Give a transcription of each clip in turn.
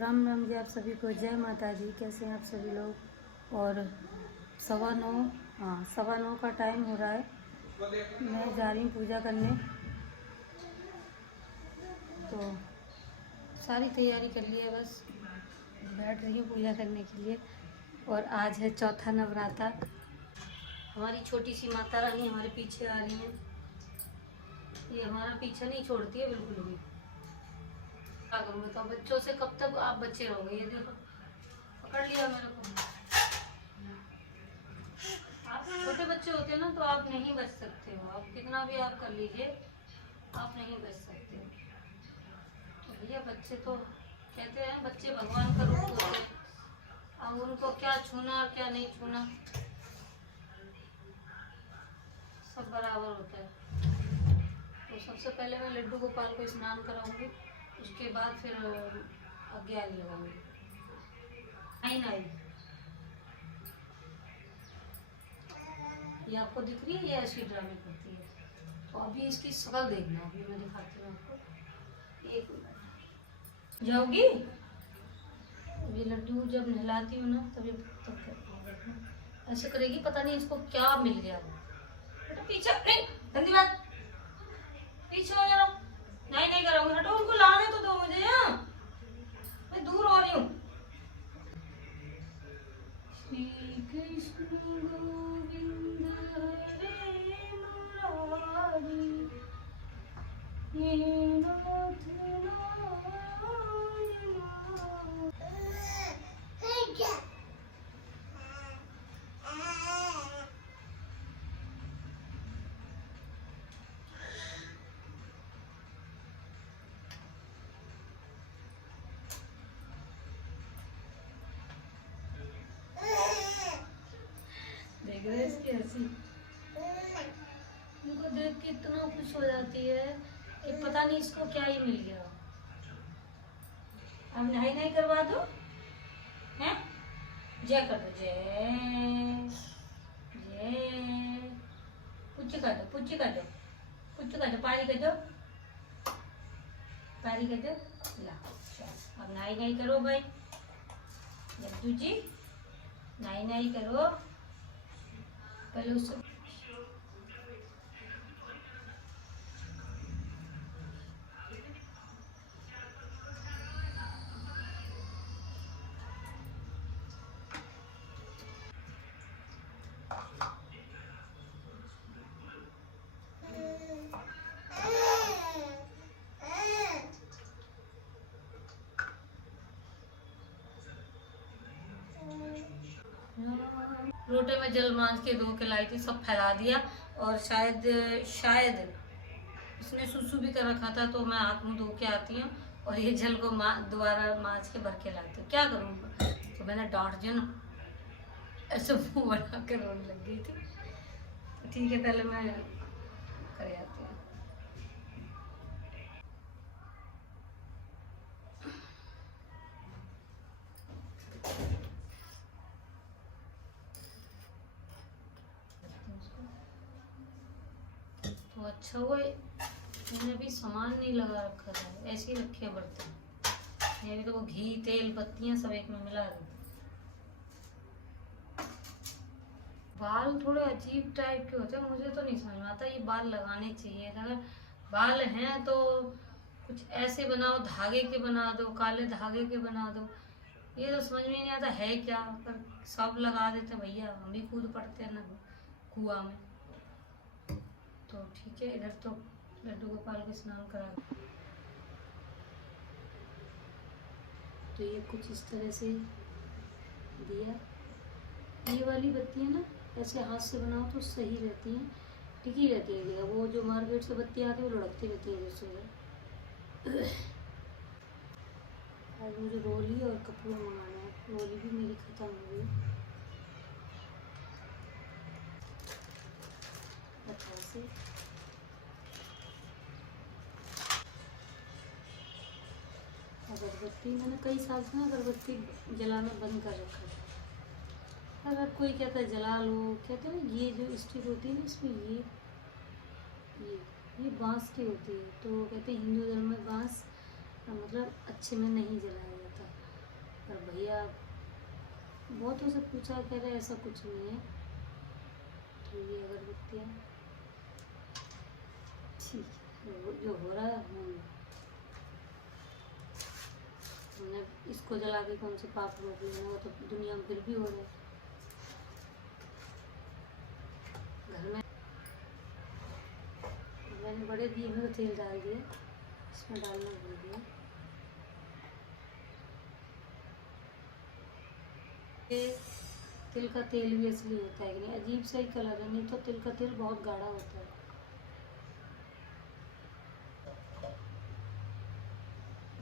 राम राम जी। आप सभी को जय माता दी। कैसे हैं आप सभी लोग। और 9:15 का टाइम हो रहा है। मैं जा रही हूँ पूजा करने, तो सारी तैयारी कर ली है, बस बैठ रही हूँ पूजा करने के लिए। और आज है चौथा नवरात्र। हमारी छोटी सी माता रानी हमारे पीछे आ रही है। ये हमारा पीछा नहीं छोड़ती है बिल्कुल भी। क्या करूँ बताओ, बच्चों से कब तक आप बच्चे रहोगे। ये देखो पकड़ लिया मेरे को। आप छोटे बच्चे होते हैं ना, तो आप नहीं बच सकते हो। आप कितना भी आप कर लीजिए, आप नहीं बच सकते हो। तो भैया बच्चे तो कहते हैं बच्चे भगवान का रूप होते हैं। अब उनको क्या छूना और क्या नहीं छूना, सब बराबर होता है। तो सबसे पहले मैं लड्डू गोपाल को स्नान कराऊंगी, उसके बाद फिर अज्ञान लगाऊंगी। नहीं ये आपको दिख रही है, ये ऐसी ड्रामे करती है। तो अभी इसकी शक्ल देखना, अभी मैं दिखाती हूँ आपको। एक मिनट जाओगी। ये लड्डू जब नहलाती हूँ ना, तभी तब ऐसे करेगी, पता नहीं इसको क्या मिल गया। बेटा पीछे नहीं, गंदी बात, पीछे हो जाओ। नहीं करूँगी, हटो, उनको लाने तो दो मुझे। मैं दूर हो रही हूँ। श्री कृष्ण गोविंद हरे मुरारी, हे नाथ देख रहे इसकी हंसी। इनको देख के इतना खुश हो जाती है कि पता नहीं इसको क्या ही मिल गया। अब नहीं करवा दो हैं। जय कर दो, जय जय। पुच्ची कर दो, पुच्ची कर दो, पुच्ची कर दो, पारी कर दो, पारी कर दो। ला अब नहीं करो भाई लड्डू जी, नहीं करो। पहले उससे लोटे में जल मांझ के धो के लाई थी, सब फैला दिया। और शायद उसने सुसु भी कर रखा था, तो मैं हाथ मुंह धो के आती हूँ और ये जल को दोबारा मांझ के भर के लाती हूँ। क्या करूँ, तो मैंने डांट दिया ना, ऐसे मुँह बना के रोने लग गई थी। तो ठीक है, पहले मैं कर आती हूँ। तो अच्छा हुआ मैंने अभी सामान नहीं लगा रखा था, ऐसे ही रखे बर्तन। ये भी तो वो घी तेल बत्तियां सब एक में मिला रही। बाल थोड़े अजीब टाइप के होते हैं, मुझे तो नहीं समझ में आता ये बाल लगाने चाहिए। अगर बाल हैं तो कुछ ऐसे बनाओ, धागे के बना दो, काले धागे के बना दो। ये तो समझ में नहीं आता है क्या, पर सब लगा देते भैया। हम भी कूद पड़ते हैं ना कुआं में। तो ठीक है, इधर तो लड्डू गोपाल को स्नान करा। तो ये कुछ इस तरह से दिया। ये वाली बत्तियां ना ऐसे हाथ से बनाओ तो सही रहती हैं, टिकी रहती है। वो जो मार्केट से बत्तियां आती है वो लड़कती रहती है जैसे। आज मुझे रोली और कपूर मंगाना है। रोली भी मेरी खत्म हो गई। अच्छा से अगरबत्ती मैंने कई साल से ना अगरबत्ती जलाना बंद कर रखा था। अगर कोई कहता है जला लो, कहते हैं ना ये जो स्टिक होती है ना, इसमें ये बांस की होती है। तो कहते हैं हिंदू धर्म में बांस मतलब अच्छे में नहीं जलाया जाता। औरतों से पूछा, कह रहे ऐसा कुछ नहीं है। तो ये अगरबत्तियाँ ठीक है, वो जो हो रहा है हमने इसको जला के कौन से पाप रोक लेना, वो तो दुनिया में फिर भी हो रहा है। घर में मैंने बड़े दिए में तेल डाल दिया, इसमें डालना भूल गया। ये तिल का तेल भी असली होता है कि नहीं, अजीब सा ही कलर है, नहीं तो तिल का तेल बहुत गाढ़ा होता है।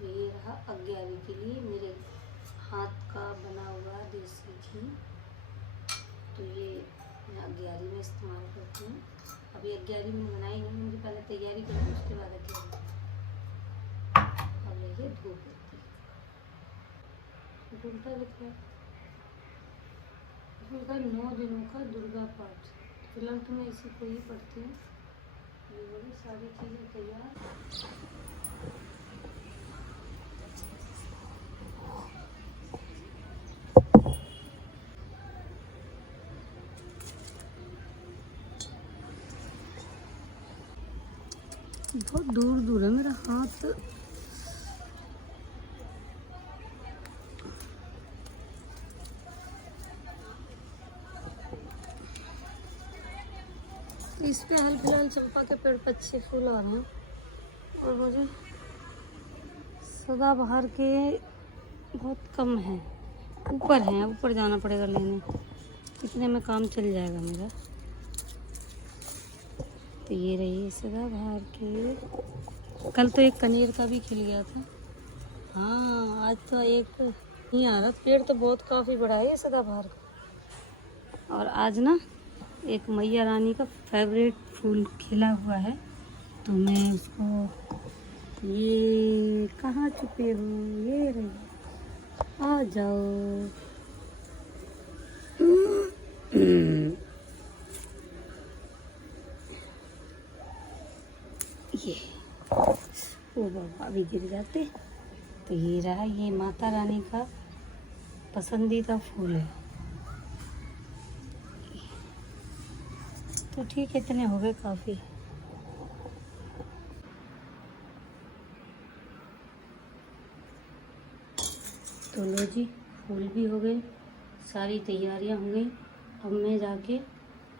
ये रहा अग्यारी के लिए मेरे हाथ का बना हुआ देसी घी, तो ये मैं अग्यारी में इस्तेमाल करती हूँ। अभी अग्यारी मैंने बनाई नहीं, मुझे पहले तैयारी करनी उसके बाद अग्यारी। अब ये धूप उल्टा दिख रहा है। 9 दिनों का दुर्गा पाठ, फिलहाल तो मैं इसी को ही पढ़ती हूँ। ये बड़ी सारी चीज़ें तैयार। बहुत दूर दूर है मेरा हाथ। इस पे हाल फिलहाल चंपा के पेड़ पर अच्छे फूल आ रहे हैं, और मुझे सदाबहार के बहुत कम है, ऊपर हैं, ऊपर जाना पड़ेगा लेने। इतने में काम चल जाएगा मेरा। तो ये रही सदाबहार के। कल तो एक कनेर का भी खिल गया था। हाँ, आज तो एक नहीं आ रहा। पेड़ तो बहुत काफ़ी बड़ा है ये सदाबहार का। और आज ना एक मैया रानी का फेवरेट फूल खिला हुआ है, तो मैं उसको, ये कहाँ छुपे हो, ये रही, आ जाओ। ये ओ बाबा अभी गिर जाते। तो ये रहा, ये माता रानी का पसंदीदा फूल है। तो ठीक है, इतने हो गए काफ़ी। तो लो जी, फूल भी हो गए, सारी तैयारियां हो गई। अब मैं जाके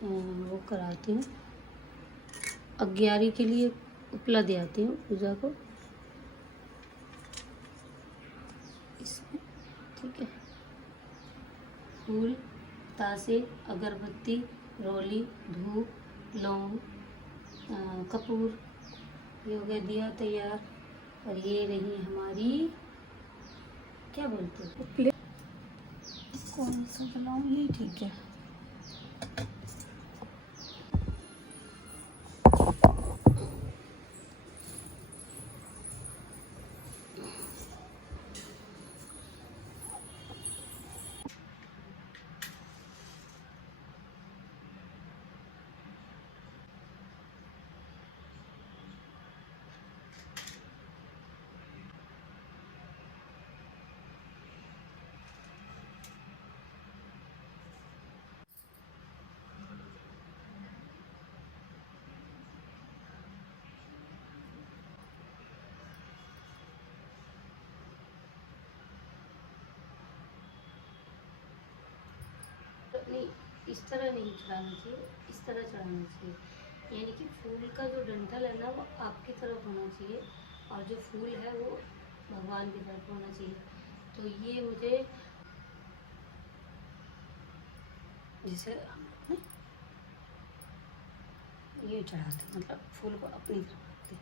वो कराती हूँ, अग्यारी के लिए उपला दे आती हूँ पूजा को इसमें। ठीक है, फूल, तासे, अगरबत्ती, रोली, धूप, लौंग, कपूर, ये हो गया दिया तैयार। और ये रही हमारी, क्या बोलते हैं, प्लेट। कौन सा जलाऊं, ये ठीक है। नहीं, इस तरह नहीं चढ़ाना चाहिए, इस तरह चढ़ाना चाहिए। यानी कि फूल का जो डंठल है ना, वो आपकी तरफ होना चाहिए, और जो फूल है वो भगवान की तरफ होना चाहिए। तो ये मुझे जैसे ये चढ़ाते, मतलब फूल को अपनी तरफ रखते,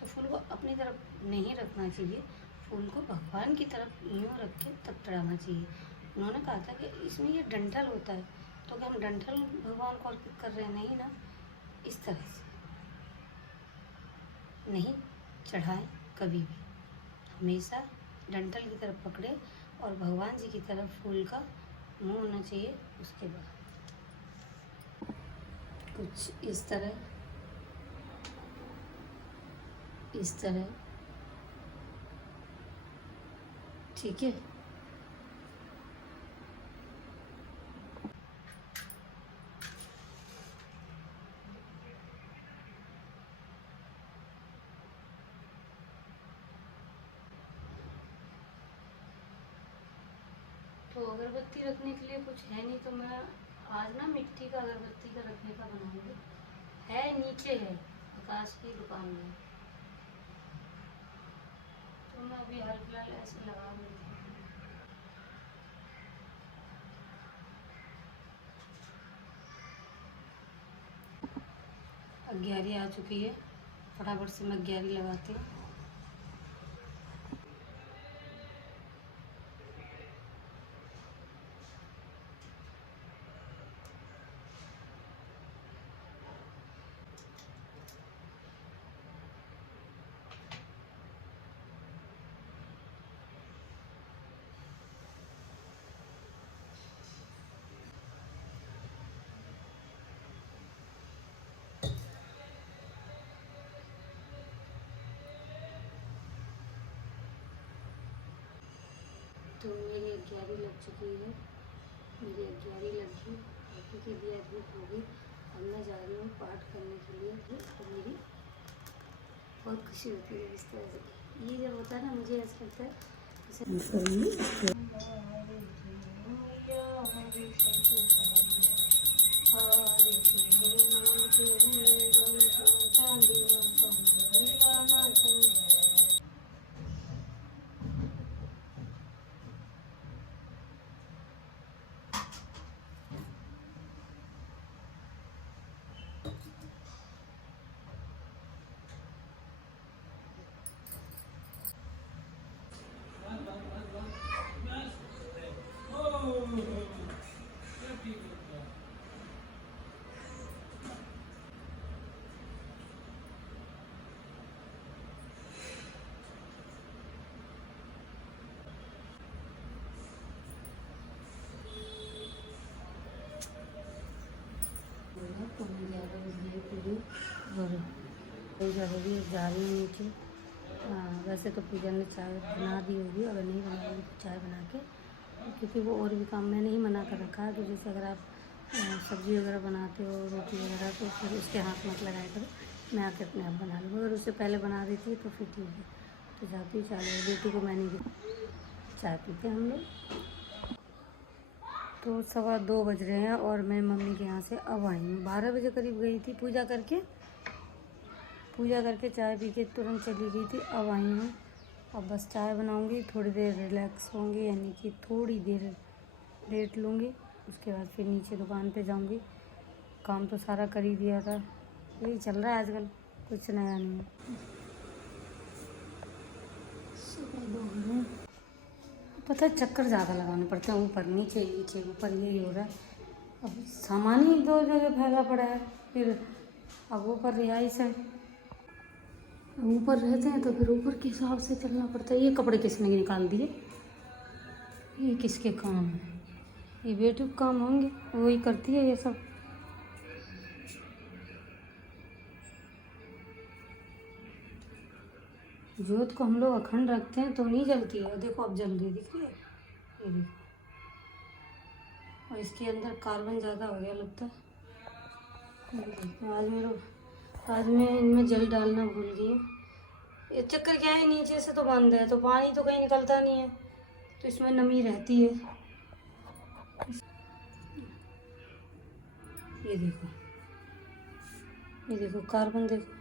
तो फूल को अपनी तरफ नहीं रखना चाहिए, फूल को भगवान की तरफ यूँ रख के तब चढ़ाना चाहिए। उन्होंने कहा था कि इसमें ये डंठल होता है, तो क्या हम डंठल भगवान को अर्पित कर रहे हैं? नहीं ना, इस तरह से नहीं चढ़ाएं कभी भी, हमेशा डंठल की तरफ पकड़े और भगवान जी की तरफ फूल का मुंह होना चाहिए। उसके बाद कुछ इस तरह, इस तरह, ठीक है। तो अगरबत्ती रखने के लिए कुछ है नहीं, तो मैं आज ना मिट्टी का अगरबत्ती का रखने का बनाऊंगी। है नीचे है आकाश की दुकान में, तो मैं अभी हाल फिलहाल ऐसे लगा रही थी। ग्यारह आ चुकी है, फटाफट से मैं 11 लगाती हूँ। तो मेरी 11 लग चुकी है, मेरी 11 लग गई, बाकी की भी एडमिट हो गई। अब मैं जा रही हूँ पाठ करने के लिए। और मेरी बहुत खुशी होती है इस तरह से। ये जब होता है ना, मुझे ऐसा लगता है और जा रही हूँ नीचे। वैसे तो पूजा ने चाय बना दी होगी, अगर नहीं बनाएगी तो चाय बना के, क्योंकि वो और भी काम मैंने ही मना कर रखा है कि जैसे अगर आप सब्ज़ी वगैरह बनाते हो, रोटी वगैरह, तो फिर उसके हाथ मत लगाया करो, मैं आके अपने आप बना लूँगी। अगर उससे पहले बना देती है तो फिर ठीक है। तो जाती हूँ चाय, बेटी को मैंने भी चाय पीते हम लोग। तो 2:15 बज रहे हैं और मैं मम्मी के यहाँ से अब आई हूँ। 12 बजे करीब गई थी पूजा करके चाय पी के तुरंत चली गई थी। अब आई हूँ, अब बस चाय बनाऊँगी, थोड़ी देर रिलैक्स होंगी, यानी कि थोड़ी देर लेट लूँगी। उसके बाद फिर नीचे दुकान पे जाऊँगी। काम तो सारा कर ही दिया था, यही चल रहा है आजकल, कुछ नया नहीं है। पता है चक्कर ज़्यादा लगाने पड़ते हैं, ऊपर नीचे नीचे ऊपर, यही हो रहा है। अब सामान ही 2 जगह फैला पड़ा है, फिर अब ऊपर रिहाइश है, ऊपर रहते हैं तो फिर ऊपर के हिसाब से चलना पड़ता है। ये कपड़े किसने निकाल दिए? ये किसके काम है? ये बेटी के काम होंगे, वही करती है ये सब। जोत को हम लोग अखंड रखते हैं तो नहीं जलती है। देखो अब जल रही, दिख रही है, ये देखो। और इसके अंदर कार्बन ज़्यादा हो गया लगता है। आज मैं इनमें जल डालना भूल गई। ये चक्कर क्या है, नीचे से तो बंद है तो पानी तो कहीं निकलता नहीं है, तो इसमें नमी रहती है। ये देखो कार्बन देखो।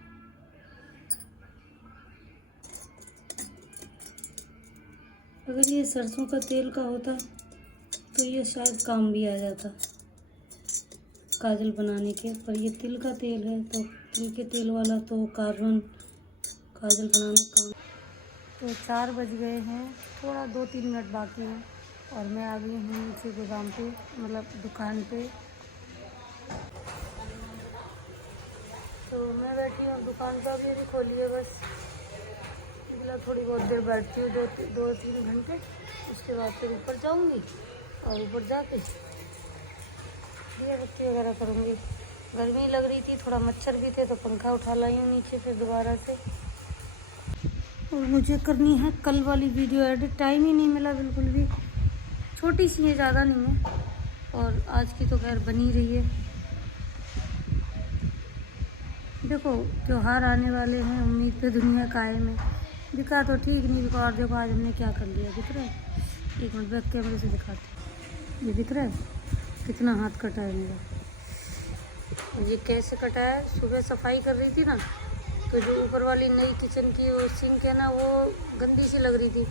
अगर ये सरसों का तेल का होता तो ये शायद काम भी आ जाता काजल बनाने के, पर ये तिल का तेल है, तो तिल के तेल वाला तो कार्बन काजल बनाने काम। तो 4 बज गए हैं, थोड़ा 2-3 मिनट बाकी हैं और मैं आ गई हूँ नीचे गोदाम पे, मतलब दुकान पे। तो मैं बैठी हूँ दुकान पर, अभी खोली है बस, थोड़ी बहुत देर बैठती हूँ, 2-3 घंटे। उसके बाद फिर ऊपर जाऊँगी और ऊपर जाके दिया बत्ती वगैरह करूँगी। गर्मी लग रही थी, थोड़ा मच्छर भी थे, तो पंखा उठा लाई हूँ नीचे फिर दोबारा से। और मुझे करनी है कल वाली वीडियो एडिट, टाइम ही नहीं मिला बिल्कुल भी। छोटी सी है, ज़्यादा नहीं है, और आज की तो खैर बनी रही है। देखो त्योहार आने वाले हैं, उम्मीद पे दुनिया कायम है। दिखा तो ठीक नहीं दिखा, और देखो आज हमने क्या कर लिया, दिख रहा है। एक मिनट बैक कैमरे से दिखाती हूँ। ये दिख रहा है कितना हाथ कटा है मेरा। और ये कैसे कटा है, सुबह सफाई कर रही थी ना, तो जो ऊपर वाली नई किचन की वो सिंक है ना, वो गंदी सी लग रही थी।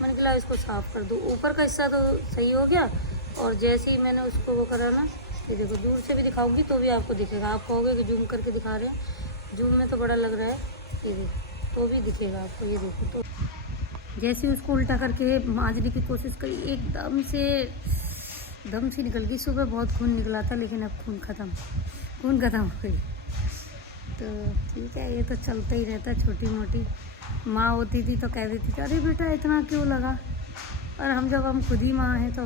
मैंने कहा इसको साफ़ कर दूँ। ऊपर का हिस्सा तो सही हो गया, और जैसे ही मैंने उसको वो करा ना, ये देखो दूर से भी दिखाऊंगी तो भी आपको दिखेगा। आप कहोगे कि जूम करके दिखा रहे हैं, जूम में तो बड़ा लग रहा है, ये देखो तो भी दिखेगा आपको। ये देखो तो जैसे उसको उल्टा करके मांजने की कोशिश करी, एकदम से दम से निकल गई। सुबह बहुत खून निकला था, लेकिन अब खून ख़त्म हो गई। तो ठीक है, ये तो चलता ही रहता है। छोटी मोटी माँ होती थी तो कह देती थी अरे बेटा इतना क्यों लगा, और हम खुद ही माँ हैं तो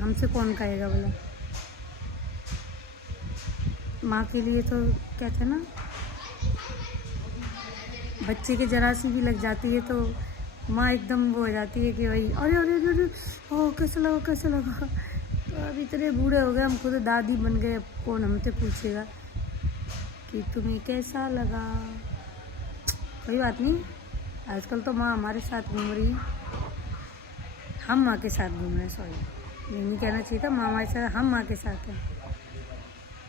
हमसे कौन कहेगा बोला। माँ के लिए तो क्या था ना, बच्चे के जरा सी भी लग जाती है तो माँ एकदम वो हो जाती है कि भाई अरे अरे अरे, अरे ओ कैसा लगा। तो अब इतने बूढ़े हो गए, हम खुद दादी बन गए, अब कौन हमसे पूछेगा कि तुम्हें कैसा लगा। कोई बात नहीं, आजकल तो माँ हमारे साथ घूम रही है, हम माँ के साथ घूम रहे हैं। सॉरी, ये नहीं कहना चाहिए था, माँ हमारे साथ, हम माँ के साथ हैं।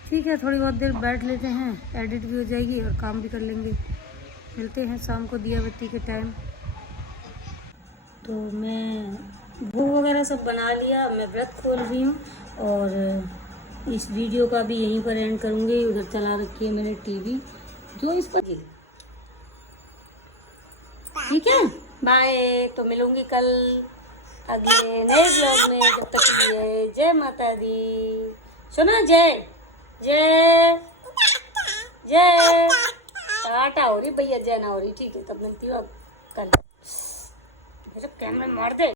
ठीक है, थोड़ी बहुत देर बैठ लेते हैं, एडिट भी हो जाएगी और काम भी कर लेंगे। मिलते हैं शाम को दिया बत्ती के टाइम। तो मैं भोग वगैरह सब बना लिया, मैं व्रत खोल रही हूँ, और इस वीडियो का भी यहीं पर एंड करूँगी। उधर चला रखी है मैंने टीवी, जो इस पर ठीक है। बाय, तो मिलूंगी कल अगले नए ब्लॉग में। जब तक के लिए जय माता दी। सुना, जय जय जय। टाटा हो रही भैया, जय ना हो रही। ठीक है, तब मिलती हूँ अब कल। कैमरा मार दे।